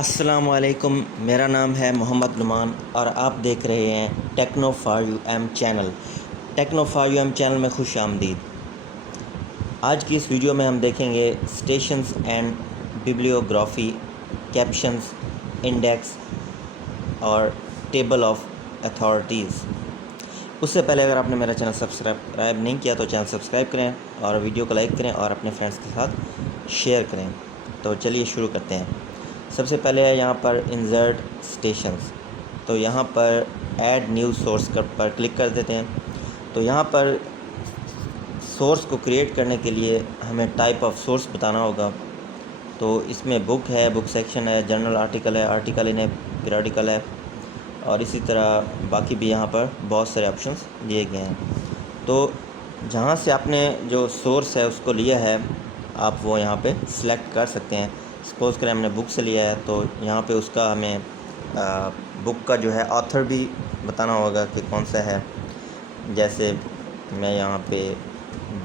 अस्सलामुअलैकुम, मेरा नाम है मोहम्मद नुमान और आप देख रहे हैं techno for you M channel. Techno for you M channel में खुश आमदीद। आज की इस वीडियो में हम देखेंगे stations and bibliography, captions, index और टेबल ऑफ अथॉरिटीज़। उससे पहले अगर आपने मेरा चैनल सब्सक्राइब नहीं किया तो चैनल सब्सक्राइब करें और वीडियो को लाइक करें और अपने फ्रेंड्स के साथ शेयर करें। तो चलिए शुरू करते हैं। सबसे पहले है यहाँ पर इंसर्ट स्टेशंस। तो यहाँ पर ऐड न्यू सोर्स पर क्लिक कर देते हैं। तो यहाँ पर सोर्स को क्रिएट करने के लिए हमें टाइप ऑफ सोर्स बताना होगा। तो इसमें बुक है, बुक सेक्शन है, जर्नल आर्टिकल है, आर्टिकल इन ए पीरियडिकल है और इसी तरह बाकी भी यहाँ पर बहुत सारे ऑप्शंस दिए गए हैं। तो जहाँ से आपने जो सोर्स है उसको लिया है आप वो यहाँ पे सिलेक्ट कर सकते हैं। सपोज़ करें हमने बुक से लिया है तो यहाँ पे उसका हमें बुक का जो है ऑथर भी बताना होगा कि कौन सा है। जैसे मैं यहाँ पे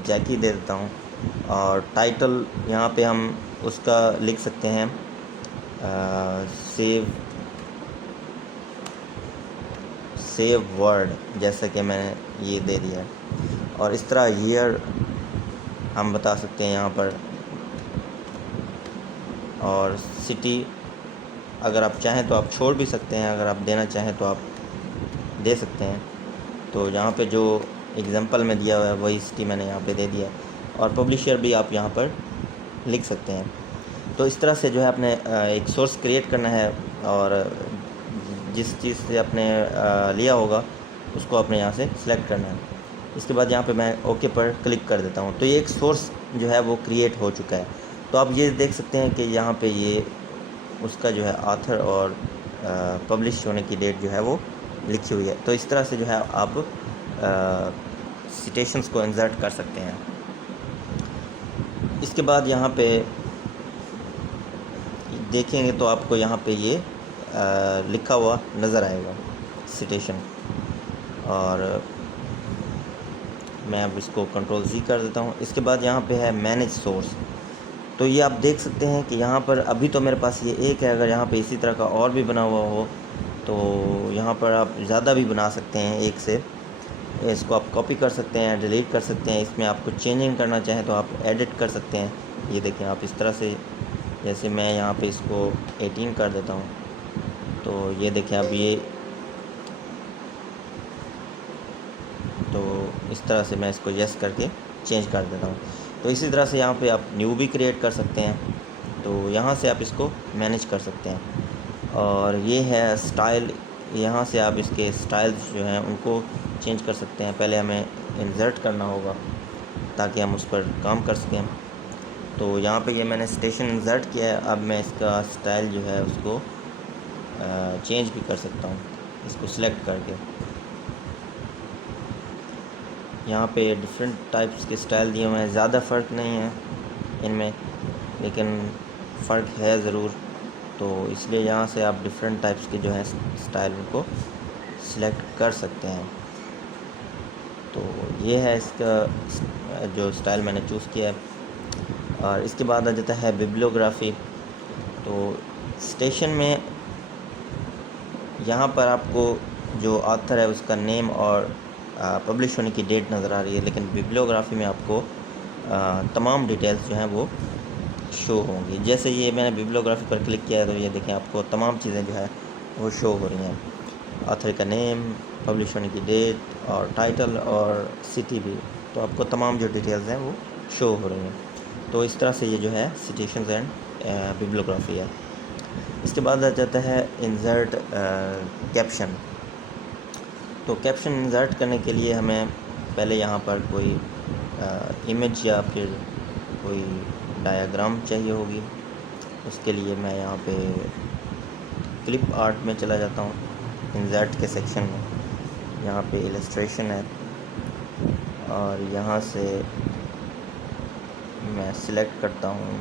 जैकी दे देता हूँ और टाइटल यहाँ पे हम उसका लिख सकते हैं सेव वर्ड, जैसा कि मैंने ये दे दिया है। और इस तरह ईयर हम बता सकते हैं यहाँ पर, और सिटी अगर आप चाहें तो आप छोड़ भी सकते हैं, अगर आप देना चाहें तो आप दे सकते हैं। तो यहाँ पे जो एग्जांपल में दिया हुआ है वही सिटी मैंने यहाँ पे दे दिया है। और पब्लिशर भी आप यहाँ पर लिख सकते हैं। तो इस तरह से जो है आपने एक सोर्स क्रिएट करना है और जिस चीज़ से आपने लिया होगा उसको आपने यहाँ से सिलेक्ट करना है। इसके बाद यहाँ पे मैं ओके पर क्लिक कर देता हूँ। तो ये एक सोर्स जो है वो क्रिएट हो चुका है। तो आप ये देख सकते हैं कि यहाँ पे ये उसका जो है ऑथर और पब्लिश होने की डेट जो है वो लिखी हुई है। तो इस तरह से जो है आप सिटेशंस को इंसर्ट कर सकते हैं। इसके बाद यहाँ पे देखेंगे तो आपको यहाँ पे ये लिखा हुआ नज़र आएगा सिटेशन। और मैं अब इसको कंट्रोल Z कर देता हूँ। इसके बाद यहाँ पे है मैनेज सोर्स। तो ये आप देख सकते हैं कि यहाँ पर अभी तो मेरे पास ये एक है। अगर यहाँ पे इसी तरह का और भी बना हुआ हो तो यहाँ पर आप ज़्यादा भी बना सकते हैं एक से। इसको आप कॉपी कर सकते हैं, डिलीट कर सकते हैं। इसमें आपको चेंजिंग करना चाहें तो आप एडिट कर सकते हैं। ये देखें आप इस तरह से, जैसे मैं यहाँ पे इसको 18 कर देता हूँ तो ये देखें अब ये, तो इस तरह से मैं इसको यस करके चेंज कर देता हूँ। तो इसी तरह से यहाँ पे आप न्यू भी क्रिएट कर सकते हैं। तो यहाँ से आप इसको मैनेज कर सकते हैं। और ये है स्टाइल, यहाँ से आप इसके स्टाइल्स जो हैं उनको चेंज कर सकते हैं। पहले हमें इंसर्ट करना होगा ताकि हम उस पर काम कर सकें। तो यहाँ पे ये मैंने स्टेशन इंसर्ट किया है। अब मैं इसका स्टाइल जो है उसको चेंज भी कर सकता हूँ इसको सिलेक्ट करके। यहाँ पे डिफरेंट टाइप्स के स्टाइल दिए हुए हैं। ज़्यादा फ़र्क नहीं है इनमें, लेकिन फ़र्क है ज़रूर। तो इसलिए यहाँ से आप डिफरेंट टाइप्स के जो है स्टाइल को सिलेक्ट कर सकते हैं। तो ये है इसका जो स्टाइल मैंने चूज़ किया है। और इसके बाद आ जाता है बिब्लियोग्राफी। तो स्टेशन में यहाँ पर आपको जो ऑथर है उसका नेम और पब्लिश होने की डेट नज़र आ रही है, लेकिन बिब्लियोग्राफी में आपको तमाम डिटेल्स जो हैं वो शो होंगी। जैसे ये मैंने बिब्लियोग्राफी पर क्लिक किया है तो ये देखें आपको तमाम चीज़ें जो है वो शो हो रही हैं। ऑथर का नेम, पब्लिश होने की डेट और टाइटल और सिटी भी। तो आपको तमाम जो डिटेल्स हैं वो शो हो रही हैं। तो इस तरह से ये जो है सिटेशंस एंड बिब्लियोग्राफी है। इसके बाद आ जाता है इंसर्ट कैप्शन। तो कैप्शन इंसर्ट करने के लिए हमें पहले यहाँ पर कोई इमेज या फिर कोई डायग्राम चाहिए होगी। उसके लिए मैं यहाँ पे क्लिप आर्ट में चला जाता हूँ, इंसर्ट के सेक्शन में। यहाँ पे इलस्ट्रेशन है और यहाँ से मैं सिलेक्ट करता हूँ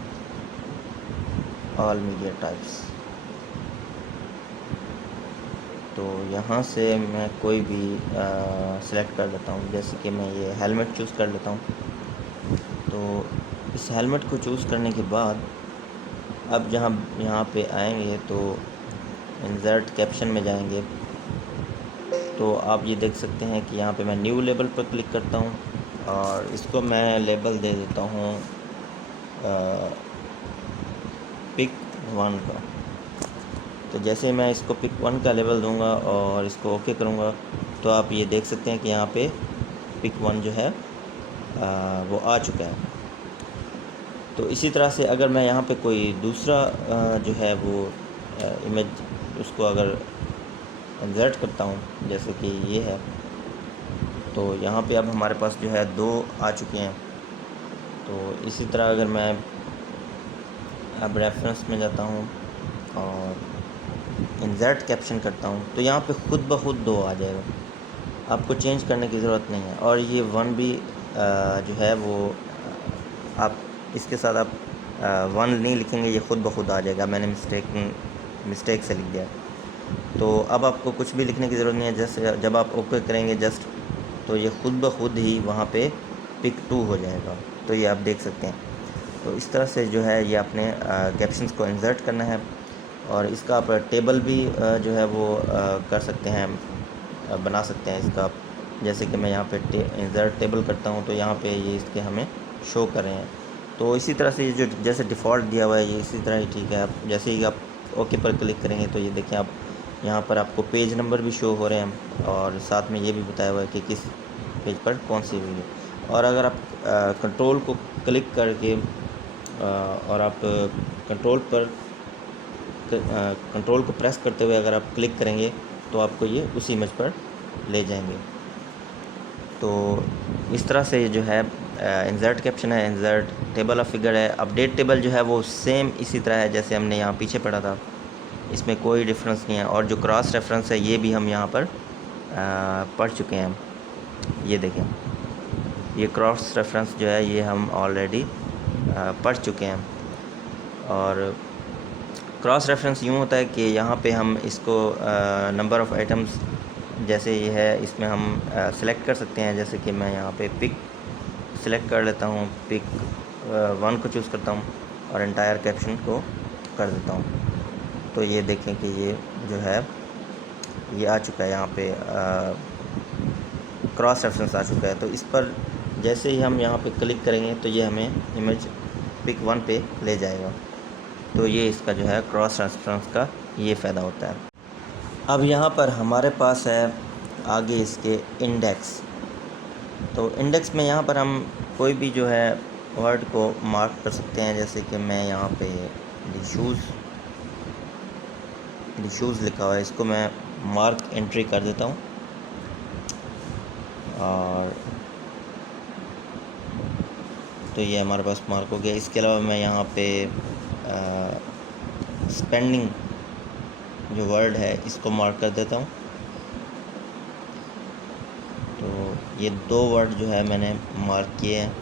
ऑल मीडिया टाइप्स। तो यहाँ से मैं कोई भी सिलेक्ट कर लेता हूँ। जैसे कि मैं ये हेलमेट चूज़ कर लेता हूँ। तो इस हेलमेट को चूज़ करने के बाद अब जहाँ यहाँ पे आएंगे तो इंसर्ट कैप्शन में जाएंगे तो आप ये देख सकते हैं कि यहाँ पे मैं न्यू लेबल पर क्लिक करता हूँ और इसको मैं लेबल दे देता हूँ पिक 1 का। तो जैसे मैं इसको पिक 1 का लेबल दूंगा और इसको ओके करूँगा तो आप ये देख सकते हैं कि यहाँ पे पिक 1 जो है वो आ चुका है। तो इसी तरह से अगर मैं यहाँ पे कोई दूसरा जो है वो इमेज उसको अगर इंसर्ट करता हूँ जैसे कि ये है, तो यहाँ पे अब हमारे पास जो है 2 आ चुके हैं। तो इसी तरह अगर मैं अब रेफरेंस में जाता हूँ और इंसर्ट कैप्शन करता हूँ तो यहाँ पे ख़ुद ब खुद 2 आ जाएगा, आपको चेंज करने की ज़रूरत नहीं है। और ये 1 भी जो है वो आप इसके साथ आप 1 नहीं लिखेंगे, ये ख़ुद ब खुद आ जाएगा। मैंने मिस्टेक से लिख दिया। तो अब आपको कुछ भी लिखने की ज़रूरत नहीं है। जैसे जब आप ओके करेंगे जस्ट तो ये ख़ुद ब खुद ही वहाँ पे पिक 2 हो जाएगा। तो ये आप देख सकते हैं। तो इस तरह से जो है ये अपने कैप्शंस को इंसर्ट करना है। और इसका आप टेबल भी जो है वो कर सकते हैं, बना सकते हैं इसका। जैसे कि मैं यहाँ पे इंसर्ट टेबल करता हूँ तो यहाँ पे ये इसके हमें शो कर रहे हैं। तो इसी तरह से ये जो जैसे डिफ़ॉल्ट दिया हुआ है ये इसी तरह ही ठीक है। आप जैसे ही आप ओके पर क्लिक करेंगे तो ये देखें आप यहाँ पर आपको पेज नंबर भी शो हो रहे हैं और साथ में ये भी बताया हुआ है कि किस पेज पर कौन सी वीडियो। और अगर आप कंट्रोल को क्लिक करके और आप कंट्रोल को प्रेस करते हुए अगर आप क्लिक करेंगे तो आपको ये उसी इमेज पर ले जाएंगे। तो इस तरह से ये जो है इंसर्ट कैप्शन है, इंसर्ट टेबल ऑफ फिगर है। अपडेट टेबल जो है वो सेम इसी तरह है जैसे हमने यहाँ पीछे पढ़ा था, इसमें कोई डिफरेंस नहीं है। और जो क्रॉस रेफरेंस है ये भी हम यहाँ पर पढ़ चुके हैं। ये देखें, ये क्रॉस रेफरेंस जो है ये हम ऑलरेडी पढ़ चुके हैं। और क्रॉस रेफरेंस यूँ होता है कि यहाँ पे हम इसको नंबर ऑफ़ आइटम्स जैसे ये है इसमें हम सेलेक्ट कर सकते हैं। जैसे कि मैं यहाँ पे पिक सेलेक्ट कर लेता हूँ, पिक 1 को चूज़ करता हूँ और एंटायर कैप्शन को कर देता हूँ। तो ये देखें कि ये जो है ये आ चुका है, यहाँ पे क्रॉस रेफरेंस आ चुका है। तो इस पर जैसे ही हम यहाँ पे क्लिक करेंगे तो ये हमें इमेज पिक 1 पे ले जाएगा। तो ये इसका जो है क्रॉस रेफरेंस का ये फ़ायदा होता है। अब यहाँ पर हमारे पास है आगे इसके इंडेक्स। तो इंडेक्स में यहाँ पर हम कोई भी जो है वर्ड को मार्क कर सकते हैं। जैसे कि मैं यहाँ पे दी शूज़ लिखा हुआ है, इसको मैं मार्क एंट्री कर देता हूँ। और तो ये हमारे पास मार्क हो गया। इसके अलावा मैं यहाँ पे स्पेंडिंग जो वर्ड है इसको मार्क कर देता हूँ। तो ये 2 वर्ड जो है मैंने मार्क किए हैं।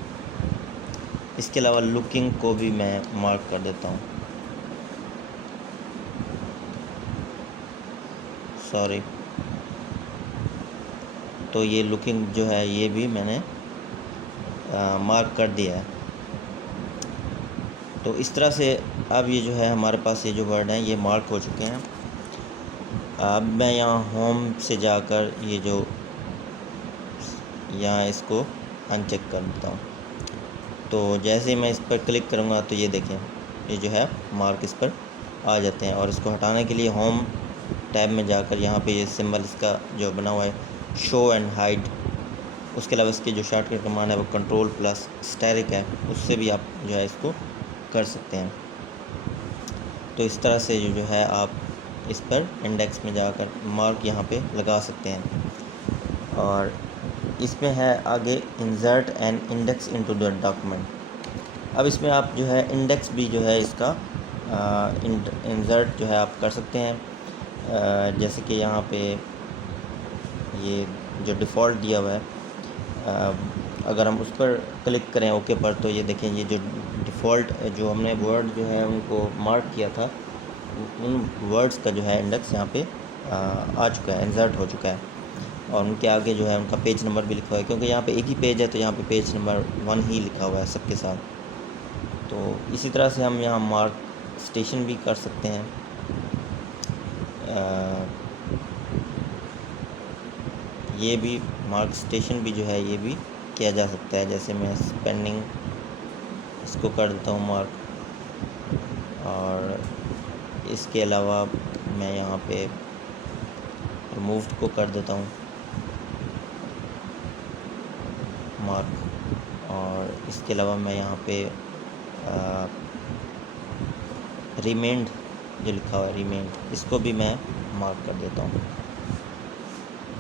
इसके अलावा लुकिंग को भी मैं मार्क कर देता हूँ, सॉरी। तो ये लुकिंग जो है ये भी मैंने मार्क कर दिया है। तो इस तरह से अब ये जो है हमारे पास ये जो वर्ड हैं ये मार्क हो चुके हैं। अब मैं यहाँ होम से जाकर ये जो यहाँ इसको अनचेक कर देता हूँ। तो जैसे ही मैं इस पर क्लिक करूँगा तो ये देखें ये जो है मार्क इस पर आ जाते हैं। और इसको हटाने के लिए होम टैब में जाकर यहाँ पे ये सिंबल इसका जो बना हुआ है शो एंड हाइड, उसके अलावा इसकी जो शॉर्टकट कमांड है वो कंट्रोल प्लस स्टैरिक है, उससे भी आप जो है इसको कर सकते हैं। तो इस तरह से जो है आप इस पर इंडेक्स में जाकर मार्क यहाँ पे लगा सकते हैं। और इसमें है आगे insert and index into the document. अब इसमें आप जो है इंडेक्स भी जो है इसका इंसर्ट जो है आप कर सकते हैं। जैसे कि यहाँ पे ये जो डिफ़ॉल्ट दिया हुआ है अगर हम उस पर क्लिक करें ओके पर तो ये देखें ये जो डिफ़ॉल्ट जो हमने वर्ड जो है उनको मार्क किया था उन वर्ड्स का जो है इंडेक्स यहाँ पे आ चुका है, इंसर्ट हो चुका है। और उनके आगे जो है उनका पेज नंबर भी लिखा हुआ है, क्योंकि यहाँ पे एक ही पेज है तो यहाँ पे पेज नंबर 1 ही लिखा हुआ है सबके साथ। तो इसी तरह से हम यहाँ मार्क स्टेशन भी कर सकते हैं। ये भी मार्क स्टेशन भी जो है ये भी किया जा सकता है। जैसे मैं स्पेंडिंग इसको कर देता हूँ मार्क, और इसके अलावा मैं यहाँ पे रिमूव्ड को कर देता हूँ मार्क, और इसके अलावा मैं यहाँ पे रिमेंड जो लिखा हुआ है रिमेंड, इसको भी मैं मार्क कर देता हूँ।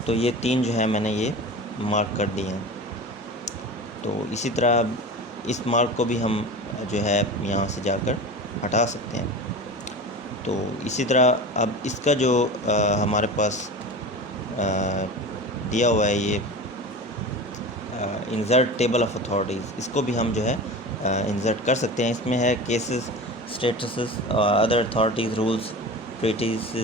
तो ये 3 जो है मैंने ये मार्क कर दिए हैं। तो इसी तरह इस मार्क को भी हम जो है यहाँ से जाकर हटा सकते हैं। तो इसी तरह अब इसका जो हमारे पास दिया हुआ है ये इंसर्ट टेबल ऑफ अथॉरिटीज़, इसको भी हम जो है इंसर्ट कर सकते हैं। इसमें है cases, statuses, other authorities, rules, treaties,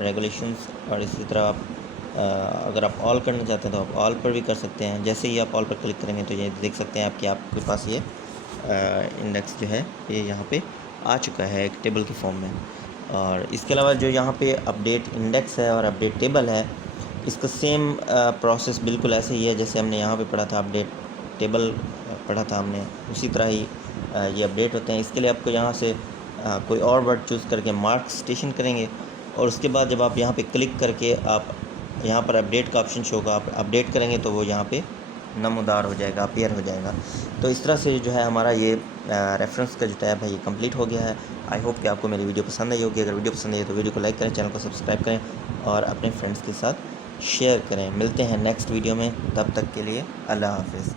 regulations, और इसी तरह आप अगर आप ऑल करना चाहते हैं तो आप ऑल पर भी कर सकते हैं। जैसे ही आप ऑल पर क्लिक करेंगे तो ये देख सकते हैं आपके पास ये इंडेक्स जो है ये यहाँ पे आ चुका है एक टेबल के फॉर्म में। और इसके अलावा जो यहाँ पे अपडेट इंडेक्स है और अपडेट टेबल है, इसका सेम प्रोसेस बिल्कुल ऐसे ही है जैसे हमने यहाँ पे पढ़ा था, अपडेट टेबल पढ़ा था हमने, उसी तरह ही ये अपडेट होते हैं। इसके लिए आपको यहाँ से कोई और वर्ड चूज़ करके मार्क स्टेशन करेंगे, और उसके बाद जब आप यहाँ पे क्लिक करके आप यहाँ पर अपडेट का ऑप्शन शो होगा, आप अपडेट करेंगे तो वो यहाँ पे नमूदार हो जाएगा, अपीयर हो जाएगा। तो इस तरह से जो है हमारा ये रेफरेंस का जो टैब है ये कंप्लीट हो गया है। आई होप कि आपको मेरी वीडियो पसंद आई होगी। अगर वीडियो पसंद आई तो वीडियो को लाइक करें, चैनल को सब्सक्राइब करें और अपने फ्रेंड्स के साथ शेयर करें। मिलते हैं नेक्स्ट वीडियो में, तब तक के लिए अल्लाह हाफ़िज़।